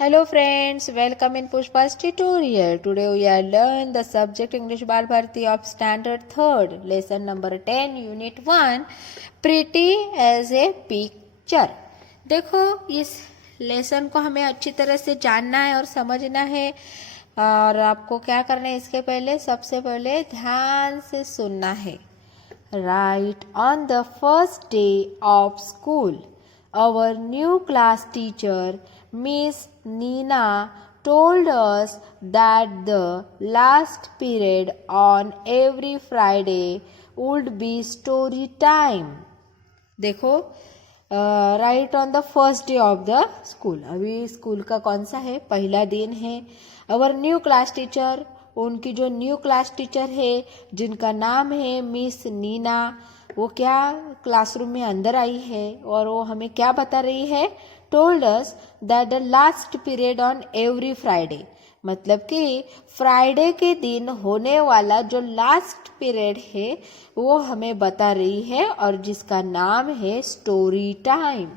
Hello friends, welcome in Pushpa's tutorial. Today we are learn the subject English Bal Bharati of Standard 3rd, lesson number 10, unit 1, Pretty as a Picture. देखो इस lesson को हमें अच्छी तरह से जानना है और समझना है और आपको क्या करना है इसके पहले सबसे पहले ध्यान से सुनना है. Right on the first day of school, our new class teacher, Miss Nina, told us that the last period on every Friday would be story time. देखो right on the first day of the school. अभी school का कौन सा है? पहला दिन है. Our new class teacher, उनकी जो न्यू क्लास टीचर है जिनका नाम है मिस नीना, वो क्या क्लासरूम में अंदर आई है और वो हमें क्या बता रही है? Told us that the last period on every Friday, मतलब कि फ्राइडे के दिन होने वाला जो लास्ट पीरियड है वो हमें बता रही है और जिसका नाम है स्टोरी टाइम.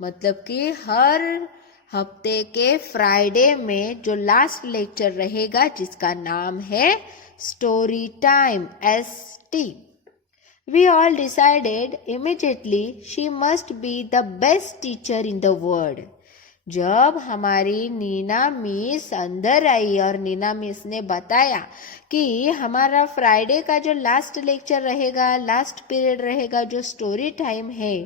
मतलब कि हर हफ्ते के फ्राइडे में जो लास्ट लेक्चर रहेगा जिसका नाम है story time, ST. We all decided immediately she must be the best teacher in the world. जब हमारी नीना मिस अंदर आई और नीना मिस ने बताया कि हमारा फ्राइडे का जो लास्ट लेक्चर रहेगा, लास्ट पीरियड रहेगा, जो स्टोरी टाइम है,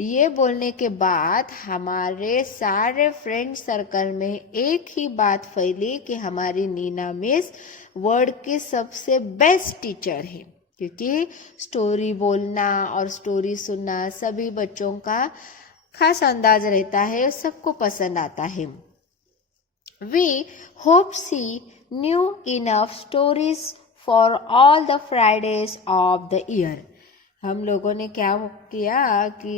ये बोलने के बाद हमारे सारे फ्रेंड सर्कल में एक ही बात फैली कि हमारी नीना मिस वर्ल्ड की सबसे बेस्ट टीचर है. क्योंकि स्टोरी बोलना और स्टोरी सुनना सभी बच्चों का खास अंदाज रहता है, सबको पसंद आता है. We hope she knew enough stories for all the Fridays of the year. हम लोगों ने क्या किया कि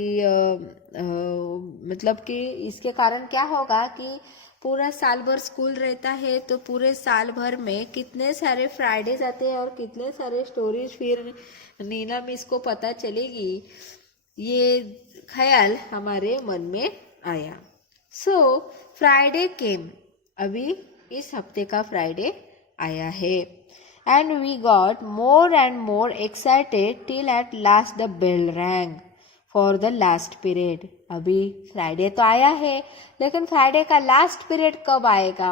मतलब कि इसके कारण क्या होगा कि पूरा साल भर स्कूल रहता है तो पूरे साल भर में कितने सारे फ्राइडेज आते हैं और कितने सारे स्टोरीज फिर नीना मिस को पता चलेगी, ये ख्याल हमारे मन में आया. सो फ्राइडे केम, अभी इस हफ्ते का फ्राइडे आया है. And we got more and more excited till at last the bell rang for the last period. अभी फ्राइडे तो आया है लेकिन फ्राइडे का लास्ट पीरियड कब आएगा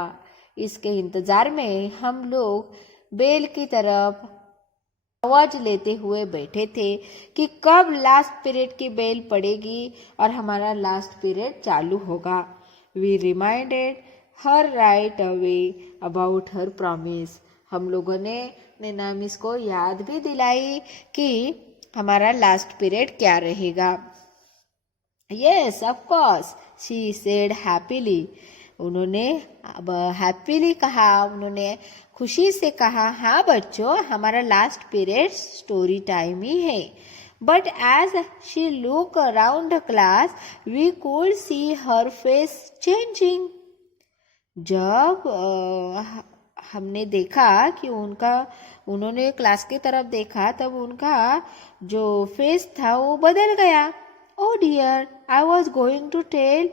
इसके इंतजार में हम लोग बेल की तरफ आवाज लेते हुए बैठे थे कि कब लास्ट पीरियड की बेल पड़ेगी और हमारा लास्ट पीरियड चालू होगा. We reminded her right away about her promise. हम लोगों ने नीना मिस को याद भी दिलाई कि हमारा लास्ट पीरियड क्या रहेगा. Yes of course, she said happily. उन्होंने अब हैप्पीली कहा, उन्होंने खुशी से कहा, हाँ बच्चों हमारा लास्ट पीरियड स्टोरी टाइम ही है. But as she look around the class we could see her face changing. जब हमने देखा कि उन्होंने क्लास की तरफ देखा तब उनका जो फेस था वो बदल गया. Oh dear, I was going to tell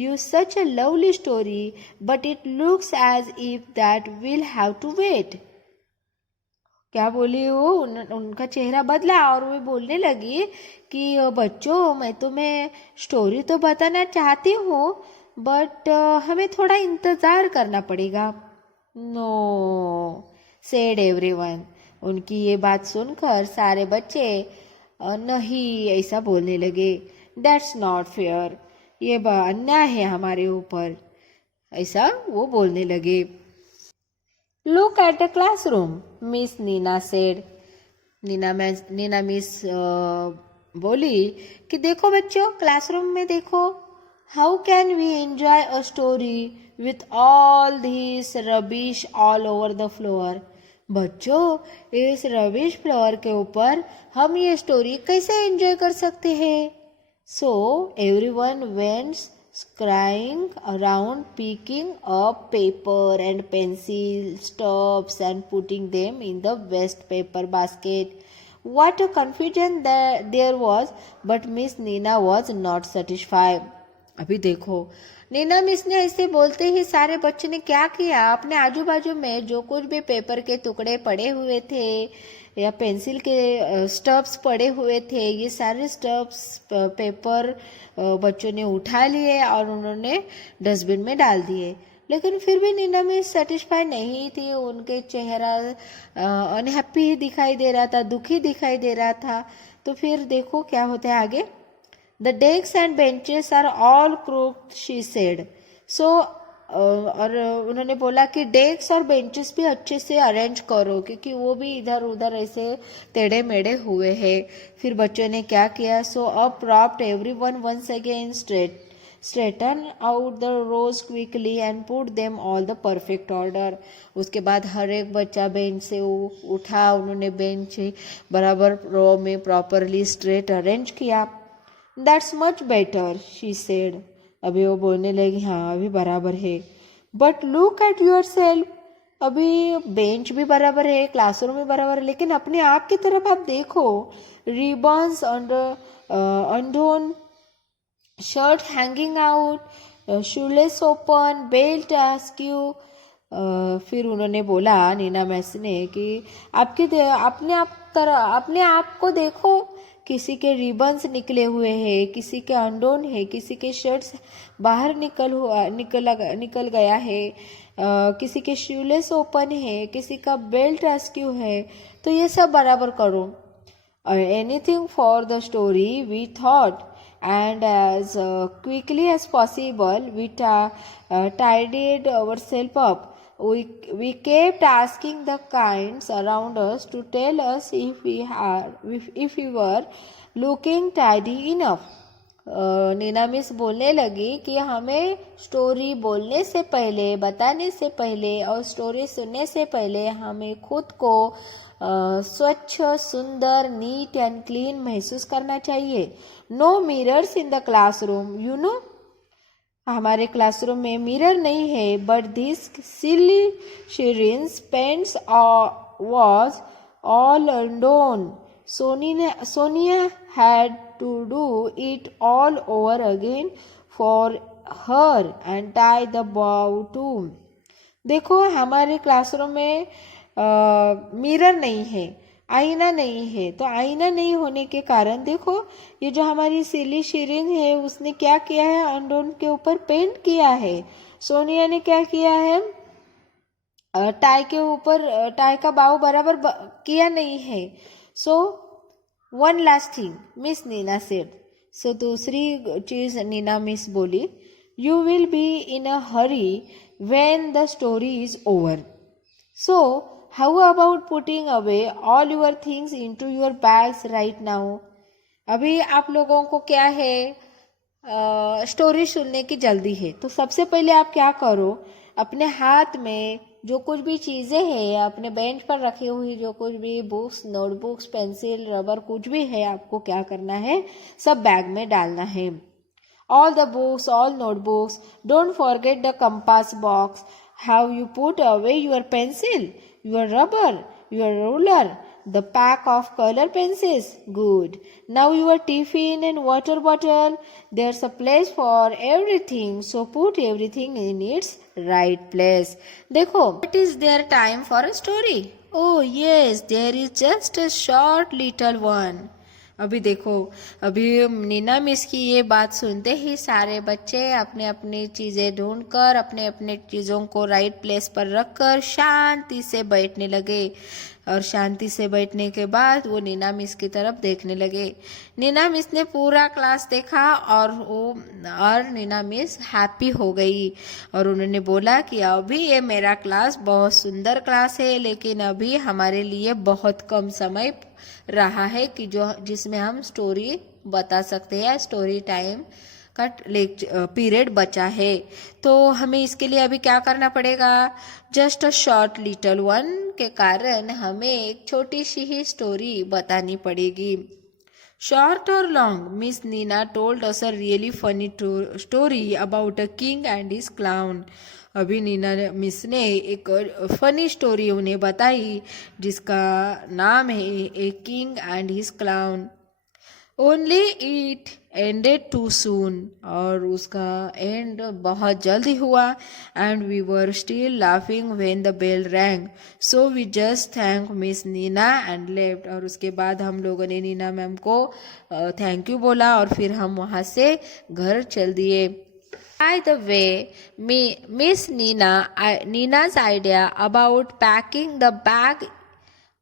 you such a lovely story, but it looks as if that we'll have to wait. क्या बोली वो? उनका चेहरा बदला और वे बोलने लगी कि बच्चों मैं तुम्हें स्टोरी तो बताना चाहती हूँ बट हमें थोड़ा इंतज़ार करना पड़ेगा. No said everyone. उनकी ये बात सुनकर सारे बच्चे नहीं ऐसा बोलने लगे. दैट्स नॉट फेयर, ये अन्याय है हमारे ऊपर, ऐसा वो बोलने लगे. Look at the classroom, Miss Neena said. Neena miss बोली कि देखो बच्चों क्लासरूम में देखो. How can we enjoy a story with all this rubbish all over the floor. बच्चों इस रबिश फ्लोर के ऊपर हम ये स्टोरी कैसे एंजॉय कर सकते हैं. So everyone went scurrying around picking up paper and pencil stubs and putting them in the waste paper basket. What a confusion there was, but Miss Nina was not satisfied. अभी देखो, Neena miss ने ऐसे बोलते ही सारे बच्चों ने क्या किया, अपने आजू बाजू में जो कुछ भी पेपर के टुकड़े पड़े हुए थे या पेंसिल के स्टब्स पड़े हुए थे, ये सारे स्टब्स पेपर बच्चों ने उठा लिए और उन्होंने डस्टबिन में डाल दिए। लेकिन फिर भी नीना मिस सेटिस्फाई नहीं थी, उनके चेहरा अनहैप्पी दिखाई दे रहा था, दुखी दिखाई दे रहा था। तो फिर देखो क्या होता है आगे। The desks and benches are all crooked, she said. So, और उन्होंने बोला कि डेस्क और बेंचेस भी अच्छे से अरेंज करो, क्योंकि वो भी इधर उधर ऐसे टेढ़े मेढ़े हुए हैं। फिर बच्चों ने क्या किया, so up propped everyone once again straighten out the rows quickly and put them all the perfect order. उसके बाद हर एक बच्चा बेंच से उठा, उन्होंने बेंच बराबर रो में प्रॉपरली स्ट्रेट अरेंज किया। That's much better, she said. अभी वो बोलने लगी, हाँ अभी बराबर है। But look at your self, अभी बेंच भी बराबर है, क्लासरूम भी बराबर है, लेकिन अपने आप की तरफ आप देखो। Ribbons under undone, shirt hanging out, shoelace open, belt askew. फिर उन्होंने बोला नीना मिस ने कि अपने आप को देखो, किसी के रिबन्स निकले हुए हैं, किसी के अनडोन है, किसी के शर्ट्स बाहर निकल गया है, किसी के शूलेस ओपन है, किसी का बेल्ट आस्क्यू है। तो ये सब बराबर करो। Anything for the story we thought, and as quickly as possible we tidied ourselves up. We kept asking the kinds around us to tell us if we were looking tidy enough. Neena miss बोलने लगी कि हमें story बोलने से पहले, बताने से पहले और स्टोरी सुनने से पहले हमें खुद को स्वच्छ, सुंदर, नीट एंड क्लीन महसूस करना चाहिए। No mirrors in the classroom, you know, हमारे क्लासरूम में मिरर नहीं है। But this silly Shirin's pants was all undone. Sonia had to do it all over again for her and tie the bow too. देखो, हमारे classroom में mirror नहीं है, आईना नहीं है। तो आईना नहीं होने के कारण देखो, ये जो हमारी सिली शिरीन है उसने क्या किया है, अनडोन के ऊपर पेंट किया है। सोनिया ने क्या किया है, टाई के ऊपर टाई का बाव बराबर किया नहीं है। So one last thing, miss Neena said. So दूसरी चीज नीना मिस बोली, you will be in a hurry when the story is over. So how about putting away all your things into your bags right now. अभी आप लोगों को क्या है, story सुनने की जल्दी है, तो सबसे पहले आप क्या करो, अपने हाथ में जो कुछ भी चीज़ें हैं, अपने बेंच पर रखी हुई जो कुछ भी बुक्स, नोटबुक्स, पेंसिल, रबर, कुछ भी है, आपको क्या करना है, सब बैग में डालना है। All the books, all notebooks, don't forget the compass box. How you put away your pencil, your rubber, your ruler, the pack of color pencils. Good. Now your tiffin and water bottle. There's a place for everything. So put everything in its right place. देखो, what is there time for a story? Oh yes, there is just a short little one. अभी देखो, अभी Neena miss की ये बात सुनते ही सारे बच्चे अपने अपनी चीज़ें ढूंढकर अपने अपने चीज़ों को राइट प्लेस पर रखकर शांति से बैठने लगे। और शांति से बैठने के बाद वो नीना मिस की तरफ देखने लगे। नीना मिस ने पूरा क्लास देखा और नीना मिस हैप्पी हो गई और उन्होंने बोला कि अभी ये मेरा क्लास बहुत सुंदर क्लास है, लेकिन अभी हमारे लिए बहुत कम समय रहा है कि जिसमें हम स्टोरी बता सकते हैं, स्टोरी टाइम का पीरियड बचा है। तो हमें इसके लिए अभी क्या करना पड़ेगा, just a short little one के कारण हमें एक छोटी सी ही स्टोरी बतानी पड़ेगी। शॉर्ट और long, Miss Neena told us a really funny story about a king and his clown. अभी नीना मिस ने एक फनी स्टोरी उन्हें बताई जिसका नाम है a king and his clown. Only it ended too soon, और उसका एंड बहुत जल्दी हुआ. And we were still laughing when the bell rang, so we just thank Miss Neena and left. और उसके बाद हम लोगों ने नीना मैम को थैंक यू बोला और फिर हम वहाँ से घर चल दिए. By the way, Miss Nina's idea about packing the bag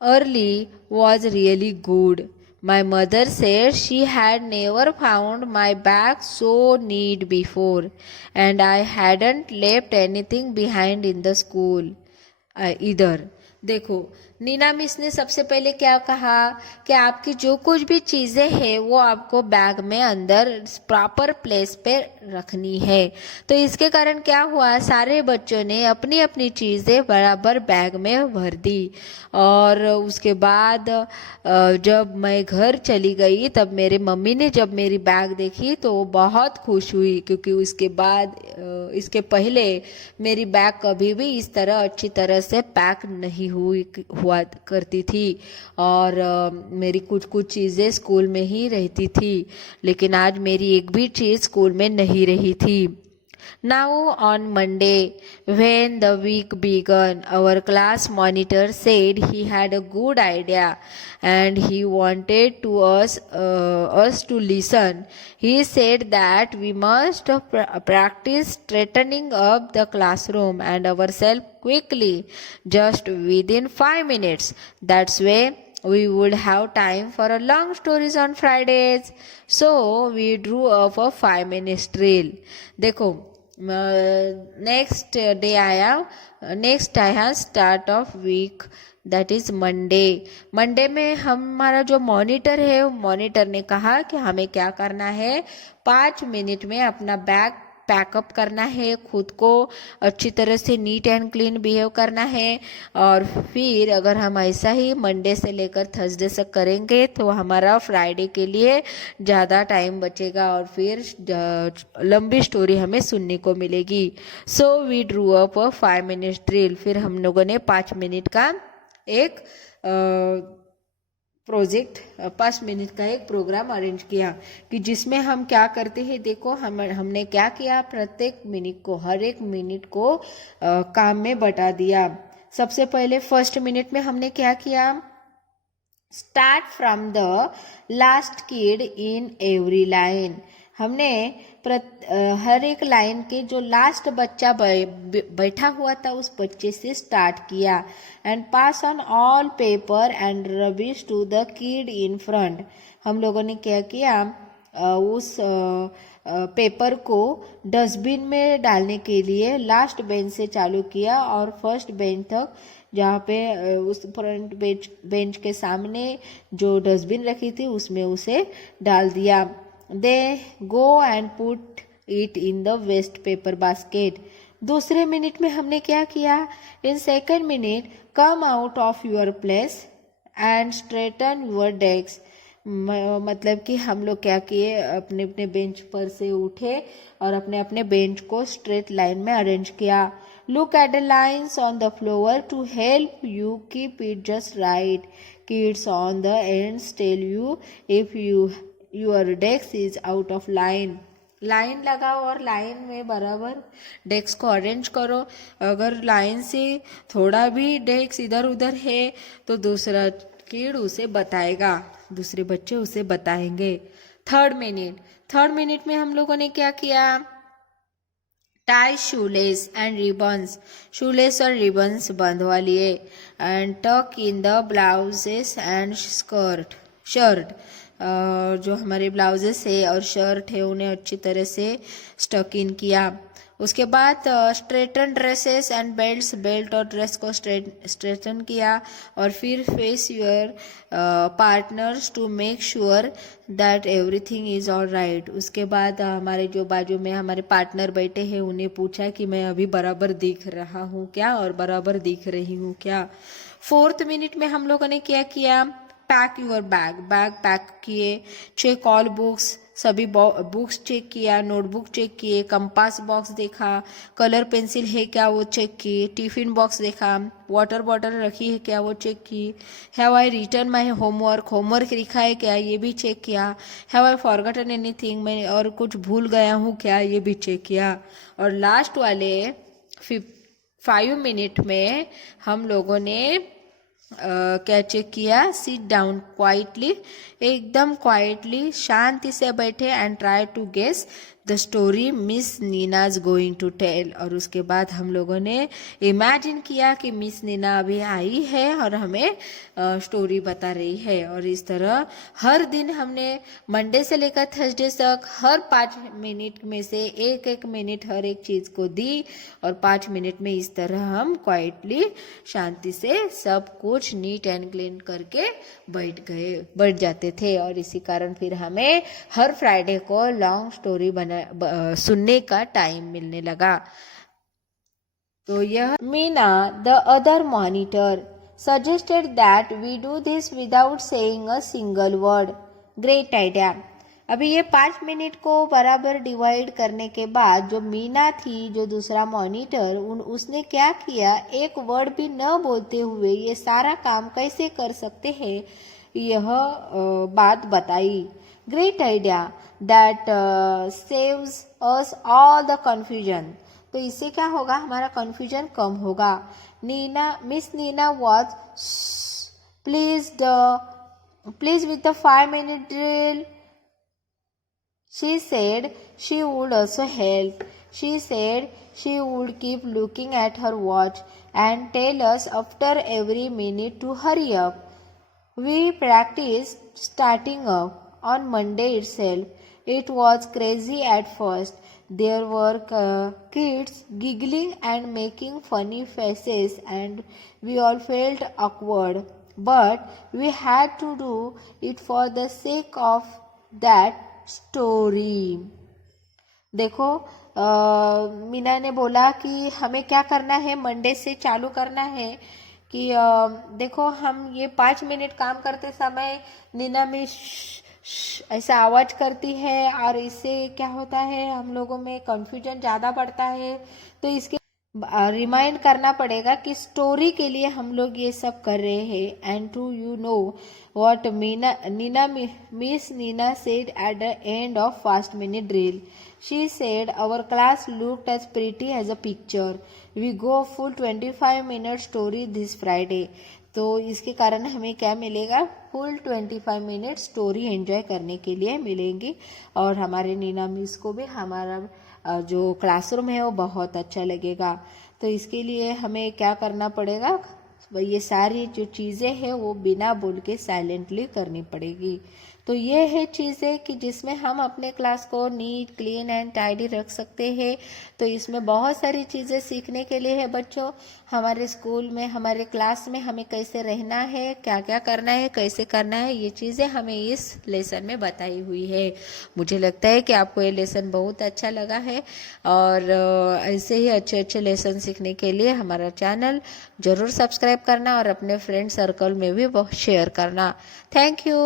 early was really good. My mother said she had never found my bag so neat before, and I hadn't left anything behind in the school either. देखो, Neena miss ने सबसे पहले क्या कहा कि आपकी जो कुछ भी चीज़ें हैं वो आपको बैग में अंदर प्रॉपर प्लेस पे रखनी है. तो इसके कारण क्या हुआ, सारे बच्चों ने अपनी अपनी चीज़ें बराबर बैग में भर दी. और उसके बाद जब मैं घर चली गई तब मेरे मम्मी ने जब मेरी बैग देखी तो वो बहुत खुश हुई, क्योंकि उसके बाद इसके पहले मेरी बैग कभी भी इस तरह अच्छी तरह से पैक नहीं हुआ करती थी. और मेरी कुछ कुछ चीज़ें स्कूल में ही रहती थी, लेकिन आज मेरी एक भी चीज़ स्कूल में नहीं रही थी. Now on Monday, when the week began, our class monitor said he had a good idea and he wanted us to listen. He said that we must practice straightening up the classroom and ourselves quickly, just within 5 minutes. That's way we would have time for a long stories on Fridays. So we drew up a 5 minute drill. देखो, next day आया, next आया start of week, that is Monday में हमारा जो monitor है वो monitor ने कहा कि हमें क्या करना है, 5 मिनट में अपना बैग पैकअप करना है, खुद को अच्छी तरह से नीट एंड क्लीन बिहेव करना है. और फिर अगर हम ऐसा ही मंडे से लेकर थर्सडे तक करेंगे तो हमारा फ्राइडे के लिए ज़्यादा टाइम बचेगा और फिर लंबी स्टोरी हमें सुनने को मिलेगी. So we drew up a 5 minute drill. फिर हम लोगों ने 5 मिनट का एक प्रोजेक्ट 5 मिनट का एक प्रोग्राम अरेंज किया कि जिसमें हम क्या करते हैं. देखो, हमने क्या किया, प्रत्येक मिनट को, हर एक मिनट को काम में बटा दिया. सबसे पहले फर्स्ट मिनट में हमने क्या किया, start from the last kid in every line. हमने हर एक लाइन के जो लास्ट बच्चा बैठा हुआ था उस बच्चे से स्टार्ट किया. And pass on all paper and rubbish to the kid in front. हम लोगों ने क्या किया, उस पेपर को डस्टबिन में डालने के लिए लास्ट बेंच से चालू किया और फर्स्ट बेंच तक, जहाँ पे उस फ्रंट बेंच के सामने जो डस्टबिन रखी थी उसमें उसे डाल दिया. They go and put it in the waste paper basket. दूसरे मिनट में हमने क्या किया, in second minute come out of your place and straighten your desk. मतलब कि हम लोग क्या किए, अपने अपने बेंच पर से उठे और अपने अपने बेंच को स्ट्रेट लाइन में अरेंज किया. Look at the lines on the floor to help you keep it just right. Kids on the ends tell you if your desk is out of line. Line लगाओ और line में बराबर desk को arrange करो. अगर line से थोड़ा भी डेस्क इधर उधर है तो दूसरा किड उसे बताएगा, दूसरे बच्चे उसे बताएंगे. थर्ड मिनट में हम लोगों ने क्या किया, tie shoelace and ribbons. Shoelace और रिबन्स बंधवा लिए. एंड टक in the blouses and shirt. जो हमारे ब्लाउजेस है और शर्ट है उन्हें अच्छी तरह से स्टक इन किया. उसके बाद straighten dresses and belts, belt और ड्रेस को स्ट्रेटन किया. और फिर face your partners to make sure that everything is all right. उसके बाद हमारे जो बाजू में हमारे पार्टनर बैठे हैं उन्हें पूछा कि मैं अभी बराबर दिख रहा हूँ क्या और बराबर दिख रही हूँ क्या. फोर्थ मिनट में हम लोगों ने क्या किया, पैक योर बैग पैक किए. चेक ऑल बुक्स, सभी बुक्स चेक किया, नोटबुक चेक किए, कंपास बॉक्स देखा, कलर पेंसिल है क्या वो चेक किए, टिफिन बॉक्स देखा, वाटर बॉटल रखी है क्या वो चेक की, have I return my homework लिखा है क्या ये भी चेक किया, हैव आई फॉरगॉटन एनीथिंग मैं और कुछ भूल गया हूँ क्या ये भी चेक किया। और लास्ट वाले 5 मिनट में हम लोगों ने क्या चेक किया, सिट डाउन क्वाइटली, एकदम क्वाइटली शांति से बैठे and try to guess the story Miss Neena's going to tell. और उसके बाद हम लोगों ने इमेजिन किया कि मिस नीना अभी आई है और हमें स्टोरी बता रही है। और इस तरह हर दिन हमने मंडे से लेकर थर्सडे तक हर 5 मिनट में से एक एक मिनट हर एक चीज को दी और 5 मिनट में इस तरह हम क्वाइटली शांति से सब कुछ नीट एंड क्लीन करके बैठ जाते थे। और इसी कारण फिर हमें हर फ्राइडे को लॉन्ग स्टोरी सुनने का टाइम मिलने लगा। तो यह Meena the other monitor suggested that we do this without saying a single word. Great idea. अभी ये 5 मिनट को बराबर डिवाइड करने के बाद जो मीना थी, जो दूसरा मॉनिटर, उसने क्या किया, एक वर्ड भी न बोलते हुए ये सारा काम कैसे कर सकते हैं यह बात बताई। Great idea that saves us all the confusion. तो इससे क्या होगा, हमारा कंफ्यूजन कम होगा। Miss Neena was pleased with the 5 minute drill. She said she would also help. She said she would keep looking at her watch and tell us after every minute to hurry up. We practiced starting up on Monday itself. It was crazy at first. There were kids giggling and making funny faces and we all felt awkward. But we had to do it for the sake of that story. देखो मीना ने बोला कि हमें क्या करना है, Monday से चालू करना है कि देखो हम ये 5 मिनट काम करते समय नीना में ऐसा आवाज करती है और इससे क्या होता है, हम लोगों में कंफ्यूजन ज़्यादा बढ़ता है। तो इसके रिमाइंड करना पड़ेगा कि स्टोरी के लिए हम लोग ये सब कर रहे हैं। And to you know what Miss Neena said at the end of 5 minute drill. She said our class looked as pretty as a picture. We go full 25 minute story this Friday. तो इसके कारण हमें क्या मिलेगा, फुल 25 मिनट स्टोरी एंजॉय करने के लिए मिलेंगी। और हमारे नीना मिस को भी हमारा जो क्लासरूम है वो बहुत अच्छा लगेगा। तो इसके लिए हमें क्या करना पड़ेगा, ये सारी जो चीज़ें हैं वो बिना बोल के साइलेंटली करनी पड़ेगी। तो ये है चीज़ें कि जिसमें हम अपने क्लास को नीट क्लीन एंड टाइडी रख सकते हैं। तो इसमें बहुत सारी चीज़ें सीखने के लिए है बच्चों। हमारे स्कूल में, हमारे क्लास में हमें कैसे रहना है, क्या क्या करना है, कैसे करना है, ये चीज़ें हमें इस लेसन में बताई हुई है। मुझे लगता है कि आपको ये लेसन बहुत अच्छा लगा है और ऐसे ही अच्छे अच्छे लेसन सीखने के लिए हमारा चैनल ज़रूर सब्सक्राइब करना और अपने फ्रेंड सर्कल में भी शेयर करना। Thank you.